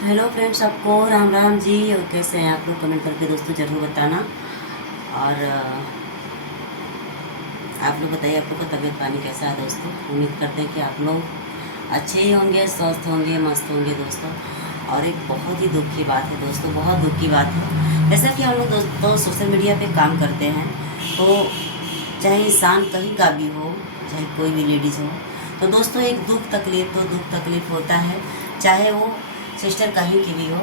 Hello friends, सबको राम राम जी। और कैसे हैं आप लोग? कमेंट करके दोस्तों ज़रूर बताना। और आप लोग बताइए, आप लोग का तबीयत पानी कैसा है दोस्तों। उम्मीद करते हैं कि आप लोग अच्छे ही होंगे, स्वस्थ होंगे, मस्त होंगे दोस्तों। और एक बहुत ही दुख की बात है दोस्तों, बहुत दुख की बात है। जैसा कि हम लोग दोस्तों सोशल मीडिया पे काम करते हैं, तो चाहे इंसान कहीं का भी हो, चाहे कोई भी लेडीज़ हो, तो दोस्तों एक दुख तकलीफ़ होता है, चाहे वो सिस्टर कहीं की भी हो।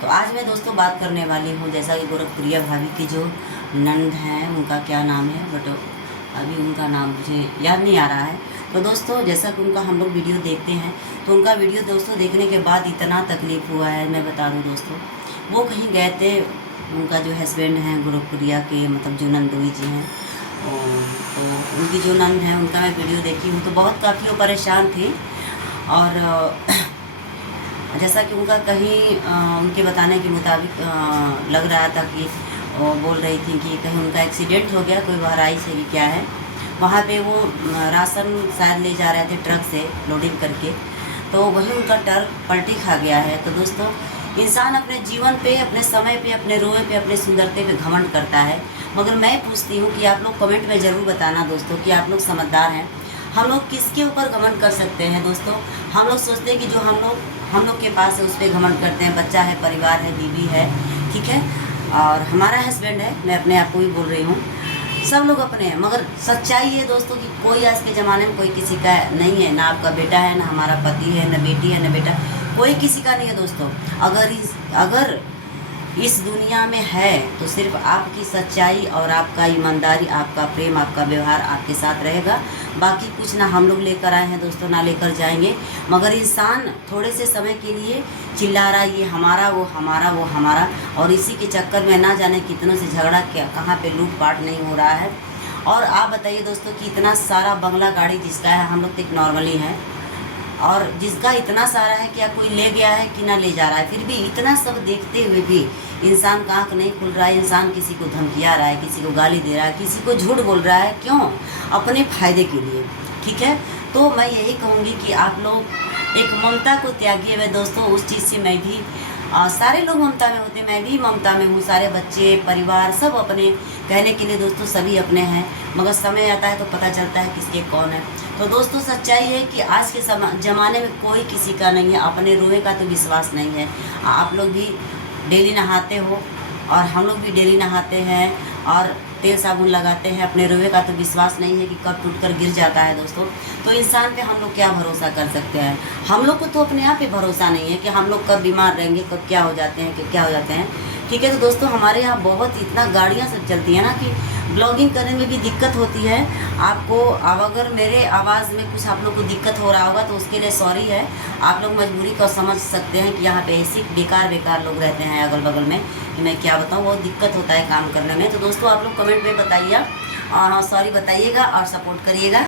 तो आज मैं दोस्तों बात करने वाली हूँ, जैसा कि गोरखप्रिया भाभी की जो नंद हैं, उनका क्या नाम है, बट अभी उनका नाम मुझे याद नहीं आ रहा है। तो दोस्तों जैसा कि उनका हम लोग वीडियो देखते हैं, तो उनका वीडियो दोस्तों देखने के बाद इतना तकलीफ़ हुआ है, मैं बता दूँ दोस्तों। वो कहीं गए थे, उनका जो हस्बैंड हैं गोरखप्रिया के, मतलब जो नंदोई जी हैं, तो उनकी जो नंद है, उनका मैं वीडियो देखी हूँ, तो बहुत काफ़ी वो परेशान थी। और जैसा कि उनका कहीं उनके बताने के मुताबिक लग रहा था कि वो बोल रही थी कि कहीं उनका एक्सीडेंट हो गया, कोई बहराई से भी क्या है, वहाँ पे वो राशन शायद ले जा रहे थे ट्रक से लोडिंग करके, तो वहीं उनका ट्रक पलटी खा गया है। तो दोस्तों इंसान अपने जीवन पे, अपने समय पे, अपने रोए पे, अपने सुंदरते पे घमंड करता है, मगर मैं पूछती हूँ कि आप लोग कमेंट में ज़रूर बताना दोस्तों कि आप लोग समझदार हैं। हम लोग किसके ऊपर घमंड कर सकते हैं दोस्तों? हम लोग सोचते हैं कि जो हम लोग के पास है उस पर घमंड करते हैं, बच्चा है, परिवार है, बीवी है, ठीक है, और हमारा हस्बैंड है, मैं अपने आप को ही बोल रही हूँ, सब लोग अपने हैं। मगर सच्चाई है दोस्तों कि कोई आज के ज़माने में कोई किसी का नहीं है, ना आपका बेटा है, ना हमारा पति है, ना बेटी है, ना बेटा, कोई किसी का नहीं है दोस्तों। अगर इस दुनिया में है तो सिर्फ आपकी सच्चाई और आपका ईमानदारी, आपका प्रेम, आपका व्यवहार आपके साथ रहेगा। बाकी कुछ ना हम लोग लेकर आए हैं दोस्तों, ना लेकर जाएंगे। मगर इंसान थोड़े से समय के लिए चिल्ला रहा है, ये हमारा, वो हमारा, वो हमारा, और इसी के चक्कर में ना जाने कितनों से झगड़ा, क्या कहाँ पे लूटपाट नहीं हो रहा है। और आप बताइए दोस्तों कि इतना सारा बंगला गाड़ी जिसका है, हम लोग तो एक नॉर्मली हैं, और जिसका इतना सारा है, क्या कोई ले गया है कि ना ले जा रहा है? फिर भी इतना सब देखते हुए भी इंसान का आँख नहीं खुल रहा है। इंसान किसी को धमकिया रहा है, किसी को गाली दे रहा है, किसी को झूठ बोल रहा है, क्यों? अपने फ़ायदे के लिए, ठीक है। तो मैं यही कहूँगी कि आप लोग एक ममता को त्यागिए। मैं दोस्तों उस चीज़ से मैं भी सारे लोग ममता में होते हैं, मैं भी ममता में हूँ। सारे बच्चे, परिवार, सब अपने, कहने के लिए दोस्तों सभी अपने हैं, मगर समय आता है तो पता चलता है किसके कौन है। तो दोस्तों सच्चाई है कि आज के ज़माने में कोई किसी का नहीं है, अपने रोए का तो विश्वास नहीं है। आप लोग भी डेली नहाते हो और हम लोग भी डेली नहाते हैं और तेल साबुन लगाते हैं, अपने रोए का तो विश्वास नहीं है कि कब टूट कर गिर जाता है दोस्तों। तो इंसान पे हम लोग क्या भरोसा कर सकते हैं? हम लोग को तो अपने आप पे भरोसा नहीं है कि हम लोग कब बीमार रहेंगे, कब क्या हो जाते हैं, कब क्या हो जाते हैं, ठीक है। तो दोस्तों हमारे यहाँ बहुत इतना गाड़ियाँ सब चलती हैं ना कि ब्लॉगिंग करने में भी दिक्कत होती है आपको। अब अगर मेरे आवाज़ में कुछ आप लोग को दिक्कत हो रहा होगा तो उसके लिए सॉरी है। आप लोग मजबूरी को समझ सकते हैं कि यहाँ पे ऐसे बेकार लोग रहते हैं अगल बगल में, कि मैं क्या बताऊँ, बहुत दिक्कत होता है काम करने में। तो दोस्तों आप लोग कमेंट में बताइए, और सॉरी बताइएगा और सपोर्ट करिएगा।